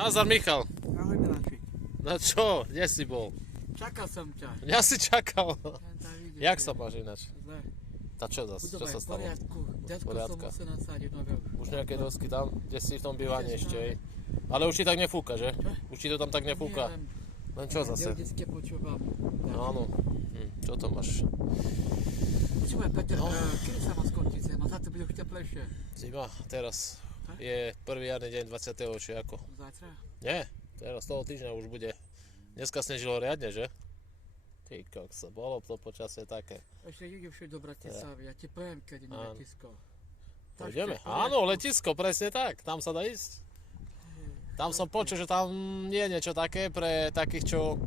Nazdar, Michal. Ahoj Miláčik. No čo, kde si bol? Čakal som ťa. Ja si čakal. Vidieť, Jak sa máš ináč? Zle. Tá čo zase? Čo sa V stalo? poriadku. Ďaďko som musel nasadiť nové už. Už nejaké dosky tam? Kde si v tom bývaní ešte, hej? Ale už ti tak nefúka, že? Už ti to tam tak nefúka? Len čo zase? Vždycky počúvam. No áno. Čo to máš? Počúvaj Peter, kedy sa má skončiť zima? Zase bude už teplejšie. Zima, teraz je prvý jarný deň 20. či ako? Zajtra? Nie, teraz toho týždňa už bude. Dneska snežilo riadne, že? Ty kokso, bolo to počasie také. Ešte ide už do Bratislavy, ja ti poviem, keď je letisko. Ideme? Áno, letisko, presne tak, tam sa dá ísť. Tam som počul, že tam je niečo také pre takých, čo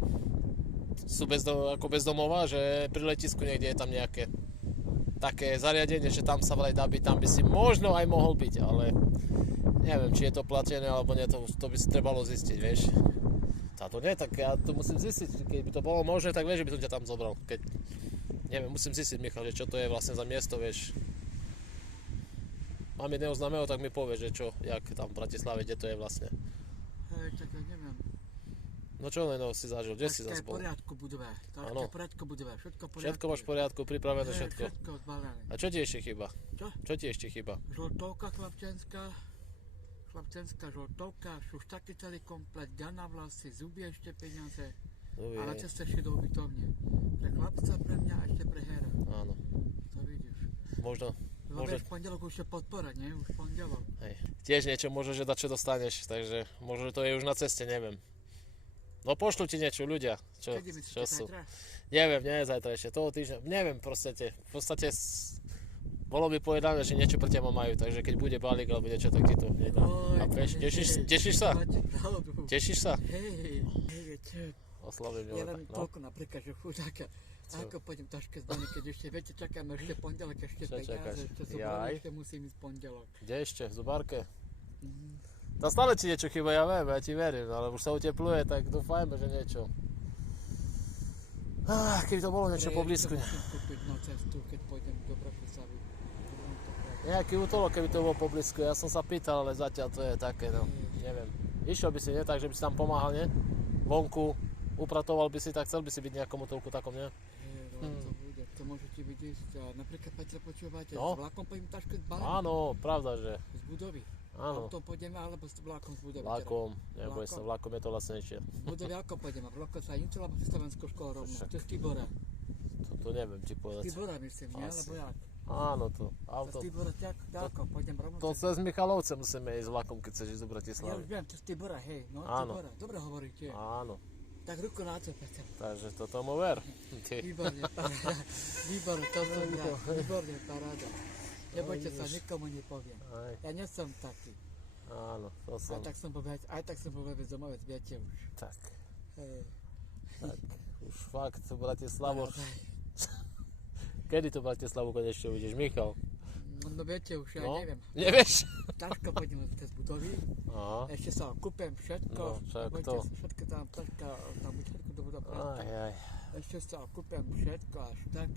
sú ako bezdomová, že pri letisku niekde je tam nejaké také zariadenie, že tam sa vraj dá byť, tam by si možno aj mohol byť, ale neviem, či je to platené alebo nie, to by si trebalo zistiť, vieš. Táto nie, tak ja to musím zistiť, keď by to bolo možné, tak vieš, že by som ťa tam zobral, keď, neviem, musím zistiť, Michal, že čo to je vlastne za miesto, vieš. Mám jedného známeho, tak mi povie, že čo, jak tam v Bratislave, kde to je vlastne. Hej, tak ja neviem. No čo len si zažil, kde si zase bol? Taška je v poriadku budové, taška je v poriadku budové, všetko v poriadku. Všetko máš v poriadku, pripravené všetko. Všetko zbalené. A čo ti ešte chýba? Čo? Čo ti ešte chýba? Žltovka chlapčenská žltovka, šuštaky celý komplet, ďal na vlasy, zuby ešte peniaze. A na ceste ešte do ubytovne. Pre chlapca, pre mňa a ešte pre héra. Áno. To vidíš. Možno. Lebo v pondelok už je podpora, nie? Už pondelok. Hej. Tiež niečo možno, že dačo dostaneš, takže možno, že to je už na ceste, neviem. No pošlu ti niečo ľudia, čo sú. Zajtra? Neviem, nie zajtra ešte, toho týždňa, neviem proste. V podstate bolo by povedané, že niečo pre teba majú, takže keď bude balík alebo niečo, tak ti to nedá. A tešíš sa? Tešíš sa? Hej, Oslavím ja len toľko napríklad, že chudáka. Ako pôjdem taške zbaný, keď ešte, viete, čakáme ešte pondelok, ešte peniaze, ešte zobrali, ešte musím ísť pondelok. Kde ešte? V zubárke? Tam stále ti niečo chýba, ja viem, ja ti verím, ale už sa utepluje, tak dúfajme, že niečo. Keby to bolo niečo poblízku. Musím kúpiť na cestu, keď pôjdem do Bratislavy. Nejaký útolok, keby to bolo poblízku, ja som sa pýtal, ale zatiaľ to je také, no, neviem. Išiel by si, nie? Tak, že by si tam pomáhal, nie? Vonku, upratoval by si, tak chcel by si byť nejakom útolku takom, nie? To bude, to môžete vidieť. Napríklad, Petra, počúvate, No. s vlakom pôjdem tašku zbalený? Áno, pravda, že. Z budovy? Áno. Autom pôjdeme, alebo s vlakom z budovy? Vlakom, neboj sa, vlakom je to lacnejšie. Z budovy ako pôjdeme? Vlakom sa inčil, alebo cez Slovenskú školu rovno? Však. To je z Tibora. To neviem ti Z povedať. Tibora myslím, nie? Asi. Alebo jak? Áno, to auto. Z Tibora ďaleko, pôjdem rovno To cez Michalovce musíme ísť vlakom, keď chceš ísť do Ja Bratislavy. už viem, to z Tibora, hej, no Áno. Tibora. Dobre hovoríte. Áno, Tak ruku na to, Peter. takže to tomu ver. Ty. Výborne, paráda. Výborne, to som rád. Výborne, paráda. Nebojte sa, nikomu nepoviem. Aj, Ja nie som taký. áno, to som. Aj tak som bol vôbec domovec, viete už. Tak, Hej. tak, už fakt, Bratislavu. Paráda. Kedy to Bratislavu konečne uvidíš, Michal? No viete už, ja No, neviem. nevieš? Taška pôjdem cez budovy. Aha, Ešte sa kúpem všetko. No, však Nebojte to. sa, všetko tam, taška, tam bude všetko do budovy. aj. Ešte sa kúpem všetko až tak.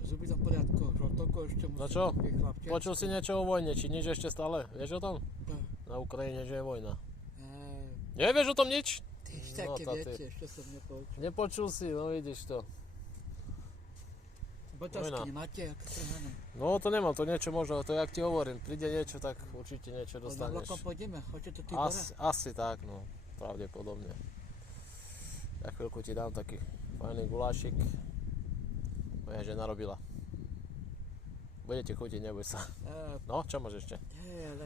Zuby tam v poriadku, žltovku ešte musím No čo? kúpiť, chlapčenskú. Počul si niečo o vojne, či nič ešte stále? Vieš o tom? No. Na Ukrajine, že je vojna. Hej. Nevieš o tom nič? Ty No, také tá ty. viete, ešte som nepočul. Nepočul si, no vidíš to. Botasky Vojna. nemáte, ako trhané? No to nemám, to niečo možno, to jak ti hovorím, príde niečo, tak určite niečo Na dostaneš. vlakom pôjdeme, hoďte to Tibora. Asi tak, no, pravdepodobne. Za chvíľku ti dám taký fajný gulášik. Moja žena robila. Budete chutiť, neboj sa. No, čo máš ešte? Hej,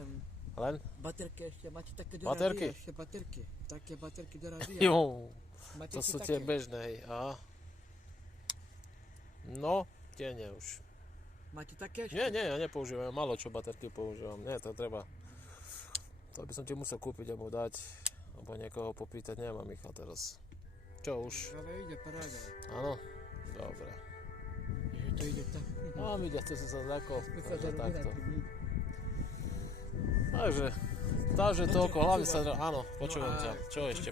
Len? baterky ešte, máte také do Baterky? rádia, ešte baterky. Také baterky do rádia. Jo, Máte to si sú tie také? bežné, hej. Aha. No, tie nie už. Máte také ešte? Nie, ja nepoužívam, málo čo baterky používam. Nie, to treba. To by som ti musel kúpiť a mu dať, alebo niekoho popýtať, nemám Michal teraz. Čo už? Ale ide, paráda. Áno? Dobre. Že to ide tak. No, mi to si sa zľakol, My sa takže zarobíme takto. na tým. Takže toľko, hlavne sa, áno, počúvam No a ťa. Čo ešte?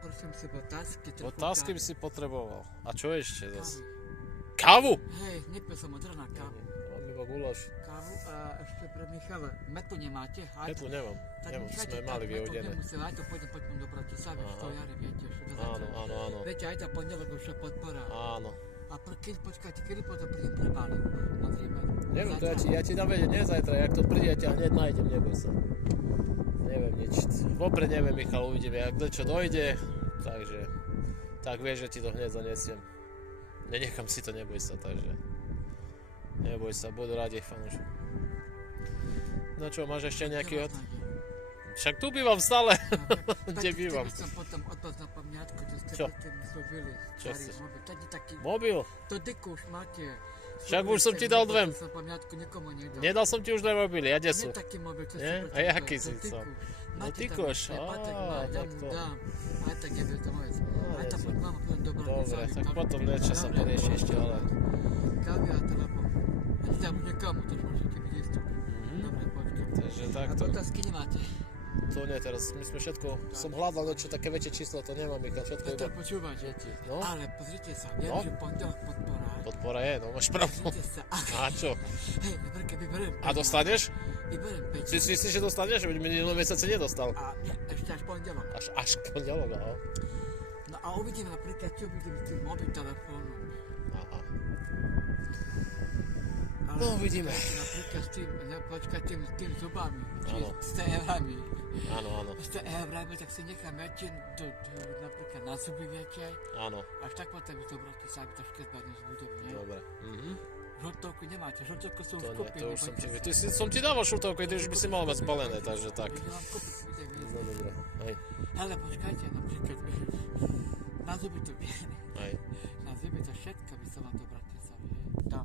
Prosím si otázky, trochu Otázky by kávy. si potreboval. A čo ešte zase? Kávy. Kávu? Hej, nepil som od rána kávu. Mimo guláš. Kávu a ešte pre Michala. Metlu nemáte? Metlu nemám. Nemám, to sme mali vyhodené. Aj to poďme do Bratislavy, v Stojari, viete. Áno. Viete, aj tá pondelok už je podpora. Áno. A počkajte, kedy potom prídem pre Báli? Nadrime. Neviem, to ja ti dám vedieť, nie zajtra, jak to príde, ja ťa hneď nájdem, neboj sa. Neviem nič. Vopred neviem, Michal, uvidíme, jak čo dojde, takže tak vieš, že ti to hneď zaniesiem. Nenechám si to, neboj sa, takže neboj sa, budú rádi fanúši. No čo, máš ešte nejaký Však tu bývam stále. Kde bývam? Tak som potom odpad na pamiatku, to ste Čo? predtým slúbili. Čo Starý chceš? mobil. Tak je taký, Mobil? to dyku už máte. Však už som ti dal dve. Som pamiatku nikomu nedal. Nedal som ti už dve mobily, a kde sú? Nie taký mobil, čo Nie? ste A jaký si to chcel? dyku. No Máte ty tam koš, ešte, Patek má, ja tak mu to. dám. Aj tak nebude to moje. Aj tam nie, mám potom dobrá Dobre, tak potom niečo sa porieši ešte, ale... Kávy a telefon. A ti tam nikomu, to už môžete byť istú. Dobre, počkaj. Takže A takto. otázky nemáte? To nie teraz, my sme všetko... Som hľadal niečo také väčšie číslo, to nemám, Michal, všetko Ja iba... to počúvať. Deti. No, Ale pozrite sa, viem, No. že pondelok podpora. podpora je, no máš pravdu. Pozrite sa. A čo? Hej, napríklad vyberiem A dostaneš? Vyberiem 5. Si myslíš, že dostaneš? Veď minulé mesiace nedostal. A nie, ešte až pondelok. Až pondelok, aha. No a uvidím napríklad, čo budem s tým mobil telefónom. Aha. Ale No, uvidíme. Napríklad s tým, počkať tým zubami. Či Áno. s eurami. Áno, áno, S eurami, tak si nechám viete, napríklad na zuby viete. áno. Až tak potom to brati sa, aby troške zbadne z budovy, nie? Dobre. Žltovku nemáte, žltovku som To už nie, kúpil. to už som ti... Som ti dával šultovku, ty už by si mal mať zbalené, takže tak. Ja vám kúpiť, budem No jesť. dobre, hej, Ale počkajte, napríklad, na zuby to hej. na zuby to všetko by som vám to Bratislavy, tam.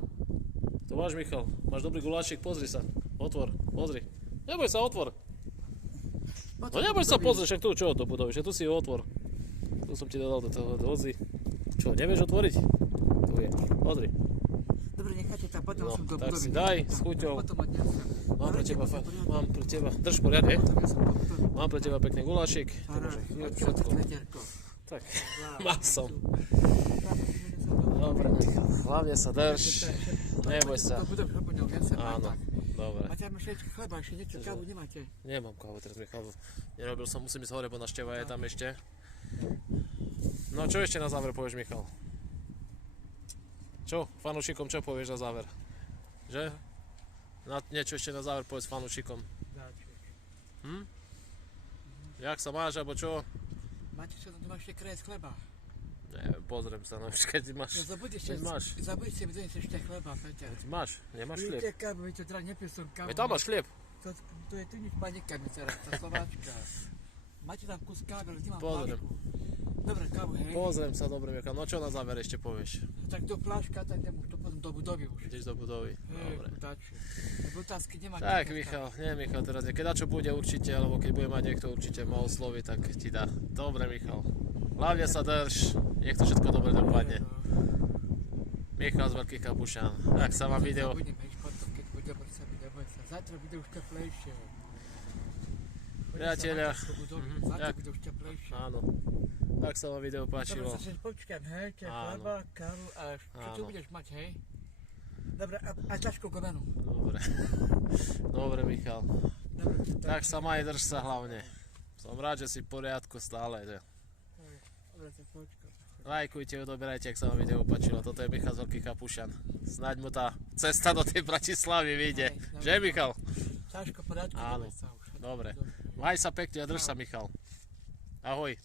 To máš, Michal, máš dobrý guláčik, pozri sa. Otvor, pozri. Neboj sa, otvor. No neboj sa, pozri, však tu, čo do budovy, však tu si ho otvor. Tu som ti dodal do toho, dozi. Čo, nevieš otvoriť? Tu je, pozri. Dobre, necháte tam, potom No, som do tak budovy. si daj, Tam, s chuťou. Potom odnesem. Mám pre teba, Dobre, mám pre teba, drž poriadne. Potom ja som do budovy. Mám pre teba pekný gulášik. Áno, odkiaľ to Všetko. vedierko? Tak, Wow. mal som. Tam, Dobre, Michal, hlavne sa drž. Neboj sa. To budem chrbňou, ja som aj Áno, tak. dobre. Máte tam ešte chleba, ešte niečo, kávu nemáte? Nemám kávu teraz, Michal. Nerobil som, musím ísť hore, bo našteva je tam ešte. No čo ešte na záver povieš, Michal? Čo? Fanúšikom čo povieš na záver? Že? Niečo ešte na záver povedz fanúšikom. Jak sa máš, alebo čo? Máte sa tam ešte krajes chleba? Neviem, pozriem sa, no keď ty máš. No Keď máš. zabudite mi doniesť ešte chleba, Peťa. Ty máš, nemáš chlieb. Vidíte kávu, vy to teda nepil som kávu. Veď tam máš chlieb. To je tu nič panika mi teraz, tá Slováčka. Máte tam kus kávy, ale nemám Pozriem. flašku. Dobre, kávu, hej. Pozriem sa, dobre, Michal. No čo na záver ešte povieš? Tak do flaška, tak idem už to potom do budovy už. Ideš do budovy. Hej, Dobre. chudáči. Tak otázky nemáte. Tak, Michal, nie Michal, teraz keď čo bude určite, alebo keď bude mať niekto určite ma osloviť, tak ti dá. Dobre, Michal. Hlavne sa drž, nech to všetko dobre dopadne. Michal z Veľkých Kapušan. Ak sa vám video... Budem, hej, potom, keď bude sa mi neboj sa. Zajtra bude už teplejšie. Priatelia. Zajtra tak. bude už teplejšie. Áno. Ak sa vám video Dobre, páčilo. sa počkám, hej, tie Áno. chleba, kávu a čo Áno. budeš mať, hej? Dobre, a ťažkú govenu. Dobre. Dobre, Michal. Dobre, Tak sa maj, drž sa hlavne. Som rád, že si v poriadku stále. Že? Dobre, tak počkám. Lajkujte, odoberajte, ak sa vám video páčilo. Toto je Michal z Veľkých Kapušan. Snáď mu tá cesta do tej Bratislavy vyjde. Hej, Že, Michal? Ťažko poriadku, Áno. dobre sa už. Dobre. Maj sa pekne a drž sa, Michal. Ahoj.